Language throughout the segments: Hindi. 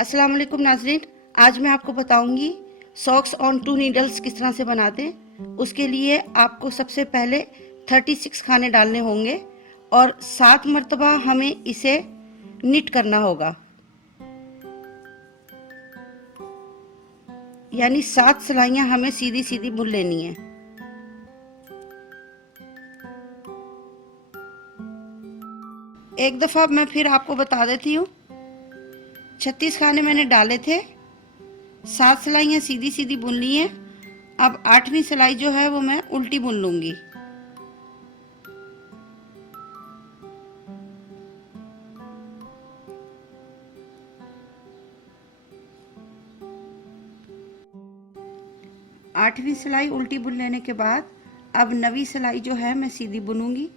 अस्सलाम वालेकुम नाज़रीन, आज मैं आपको बताऊंगी सॉक्स ऑन 2 नीडल्स किस तरह से बनाते हैं। उसके लिए आपको सबसे पहले 36 खाने डालने होंगे और 7 मरतबा हमें इसे निट करना होगा, यानी 7 सिलाइयाँ हमें सीधी सीधी बुन लेनी है। एक दफ़ा मैं फिर आपको बता देती हूँ। 36 खाने मैंने डाले थे, 7 सिलाइयाँ सीधी सीधी बुन ली हैं। अब 8वीं सिलाई जो है वो मैं उल्टी बुन लूँगी। आठवीं सिलाई उल्टी बुन लेने के बाद अब 9वीं सिलाई जो है मैं सीधी बुनूंगी।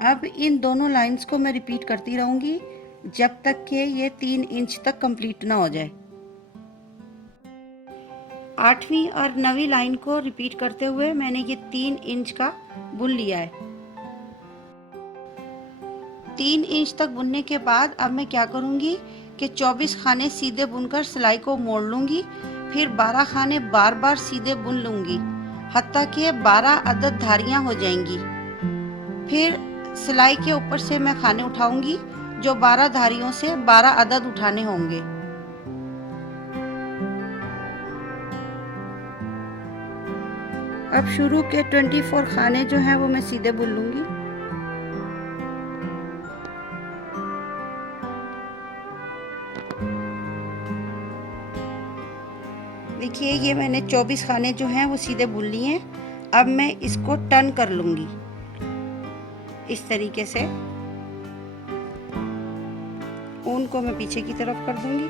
अब इन दोनों लाइंस को मैं रिपीट करती रहूंगी जब तक कि ये 3 इंच तक कंप्लीट ना हो जाए। 8वीं और 9वीं लाइन को रिपीट करते हुए मैंने ये 3 इंच का बुन लिया है। 3 इंच तक बुनने के बाद अब मैं क्या करूंगी कि 24 खाने सीधे बुनकर सिलाई को मोड़ लूंगी, फिर 12 खाने बार बार सीधे बुन लूंगी हत्ता कि 12 अदद धारियां हो जाएंगी। फिर सिलाई के ऊपर से मैं खाने उठाऊंगी जो 12 धारियों से 12 अदद उठाने होंगे। अब शुरू के 24 खाने जो हैं वो मैं सीधे बुन लूंगी। देखिए ये मैंने 24 खाने जो हैं वो सीधे बुन लिए हैं। अब मैं इसको टर्न कर लूंगी इस तरीके से। ऊन को मैं पीछे की तरफ कर दूंगी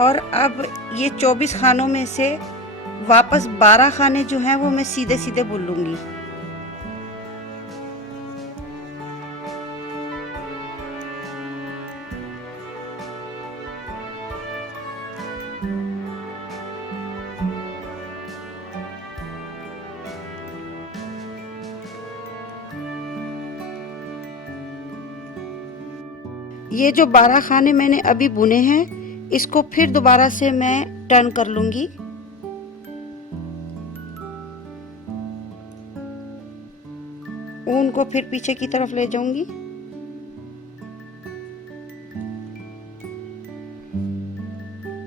और अब ये 24 खानों में से वापस 12 खाने जो हैं वो मैं सीधे सीधे बुन लूंगी। ये जो 12 खाने मैंने अभी बुने हैं इसको फिर दोबारा से मैं टर्न कर लूंगी। ऊन को फिर पीछे की तरफ ले जाऊंगी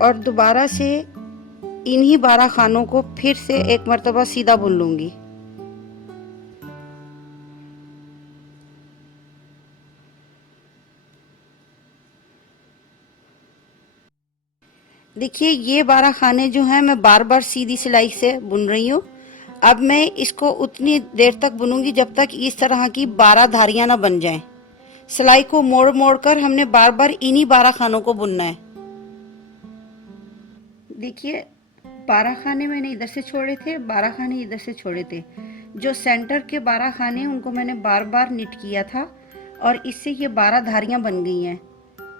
और दोबारा से इन्हीं 12 खानों को फिर से एक मर्तबा सीधा बुन लूंगी। देखिए ये 12 खाने जो हैं मैं बार बार सीधी सिलाई से बुन रही हूँ। अब मैं इसको उतनी देर तक बुनूंगी जब तक इस तरह की 12 धारियां ना बन जाएं। सिलाई को मोड़ मोड़ कर हमने बार बार इन्हीं 12 खानों को बुनना है। देखिए 12 खाने मैंने इधर से छोड़े थे, 12 खाने इधर से छोड़े थे। जो सेंटर के 12 खाने उनको मैंने बार बार निट किया था और इससे ये 12 धारियां बन गई हैं।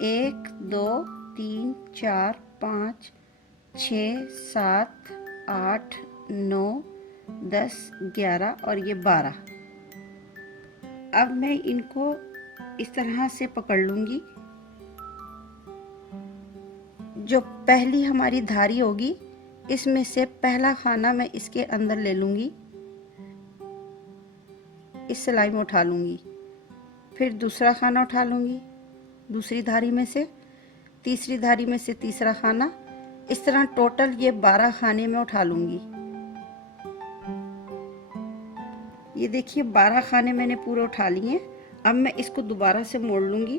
1 2 3 4 5 6 7 8 9 10 11 और ये 12। अब मैं इनको इस तरह से पकड़ लूंगी। जो पहली हमारी धारी होगी इसमें से पहला खाना मैं इसके अंदर ले लूंगी, इस सिलाई में उठा लूंगी। फिर दूसरा खाना उठा लूंगी दूसरी धारी में से, तीसरी धारी में से तीसरा खाना। इस तरह टोटल ये 12 खाने में उठा लूंगी। ये देखिए 12 खाने मैंने पूरे उठा लिए। अब मैं इसको दोबारा से मोड़ लूंगी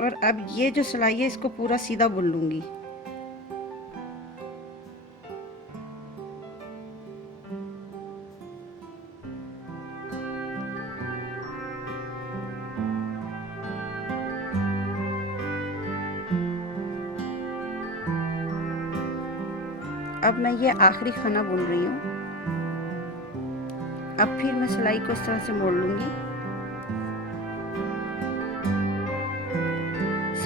और अब ये जो सिलाई है इसको पूरा सीधा बुन लूंगी। अब मैं ये आखिरी खाना बुन रही हूँ। अब फिर मैं सिलाई को इस तरह से मोड़ लूंगी।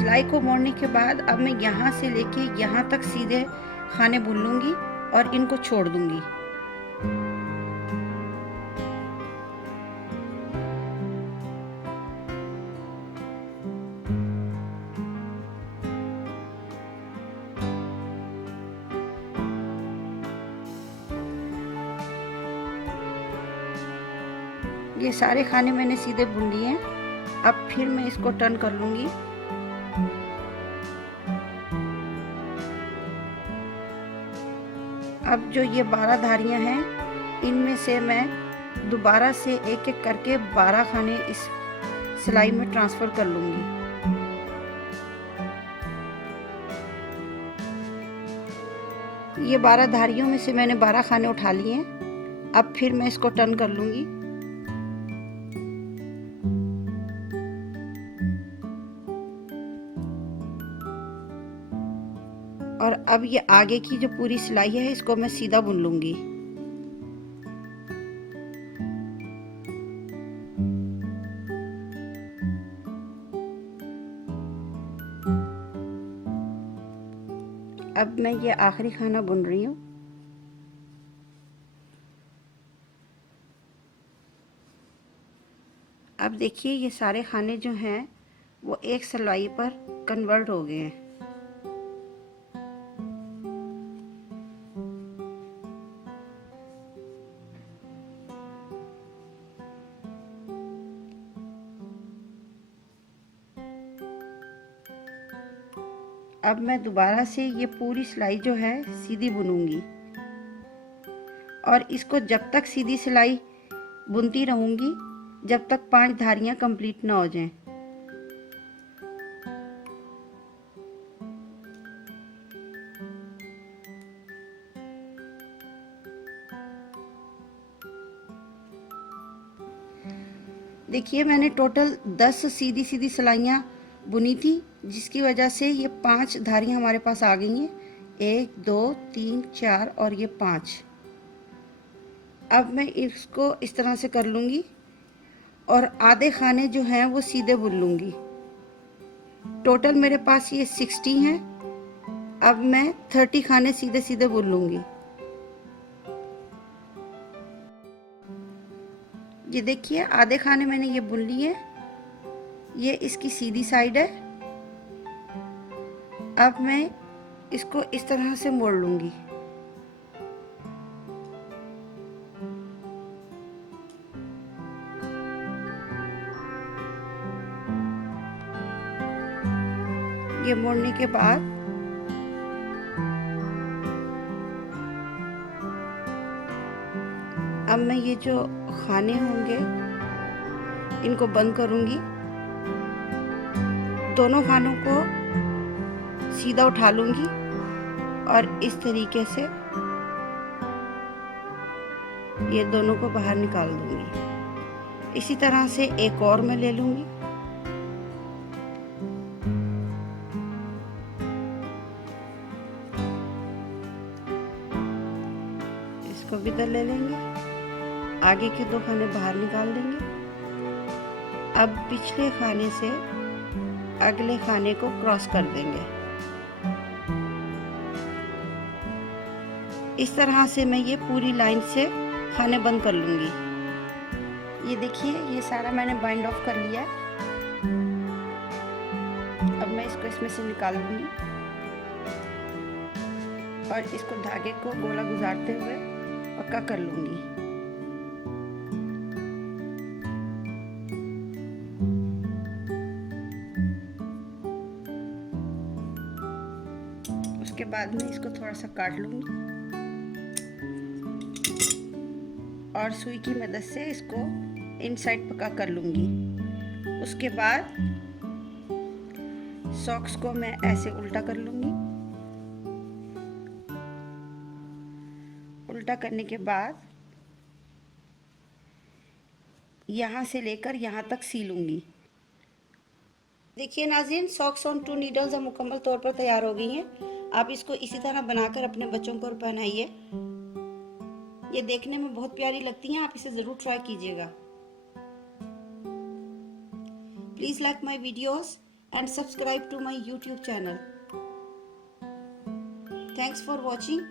सिलाई को मोड़ने के बाद अब मैं यहाँ से लेके यहाँ तक सीधे खाने बुन लूँगी और इनको छोड़ दूँगी। ये सारे खाने मैंने सीधे बुन लिए हैं। अब फिर मैं इसको टर्न कर लूँगी। अब जो ये 12 धारियाँ हैं, इनमें से मैं दोबारा से एक एक करके 12 खाने इस सिलाई में ट्रांसफ़र कर लूँगी। ये 12 धारियों में से मैंने 12 खाने उठा लिए हैं। अब फिर मैं इसको टर्न कर लूँगी। और अब ये आगे की जो पूरी सिलाई है इसको मैं सीधा बुन लूँगी। अब मैं ये आखिरी खाना बुन रही हूँ। अब देखिए ये सारे खाने जो हैं वो एक सिलाई पर कन्वर्ट हो गए हैं। अब मैं दोबारा से ये पूरी सिलाई जो है सीधी बुनूंगी और इसको जब तक सीधी सिलाई बुनती रहूंगी जब तक 5 धारियां कंप्लीट ना हो जाएं। देखिए मैंने टोटल 10 सीधी सीधी सिलाइयाँ बुनी थी, जिसकी वजह से ये 5 धारियाँ हमारे पास आ गई हैं। 1 2 3 4 और ये 5। अब मैं इसको इस तरह से कर लूँगी और आधे खाने जो हैं वो सीधे बुन लूँगी। टोटल मेरे पास ये 60 हैं। अब मैं 30 खाने सीधे सीधे बुन लूँगी। ये देखिए आधे खाने मैंने ये बुन लिए। ये इसकी सीधी साइड है। अब मैं इसको इस तरह से मोड़ लूँगी। ये मोड़ने के बाद अब मैं ये जो खाने होंगे इनको बंद करूँगी। दोनों खानों को सीधा उठा लूँगी और इस तरीके से ये दोनों को बाहर निकाल दूँगी। इसी तरह से एक और मैं ले लूँगी। इसको भी इधर ले लेंगे। आगे के 2 खाने बाहर निकाल देंगे। अब पिछले खाने से अगले खाने को क्रॉस कर देंगे। इस तरह से मैं ये पूरी लाइन से खाने बंद कर लूँगी। ये देखिए ये सारा मैंने बाइंड ऑफ कर लिया है। अब मैं इसको इसमें से निकाल लूँगी और इसको धागे को गोला गुजारते हुए पक्का कर लूँगी। उसके बाद में इसको थोड़ा सा काट लूँगी और सुई की मदद से इसको इनसाइड पक्का कर लूँगी। उसके बाद सॉक्स को मैं ऐसे उल्टा कर लूँगी। उल्टा करने के बाद यहाँ से लेकर यहाँ तक सीलूँगी। देखिए नाज़रीन, सॉक्स ऑन 2 नीडल्स अब मुकम्मल तौर पर तैयार हो गई हैं। आप इसको इसी तरह बनाकर अपने बच्चों को पहनाइए। ये देखने में बहुत प्यारी लगती हैं। आप इसे ज़रूर ट्राई कीजिएगा। Please like my videos and subscribe to my YouTube channel. Thanks for watching.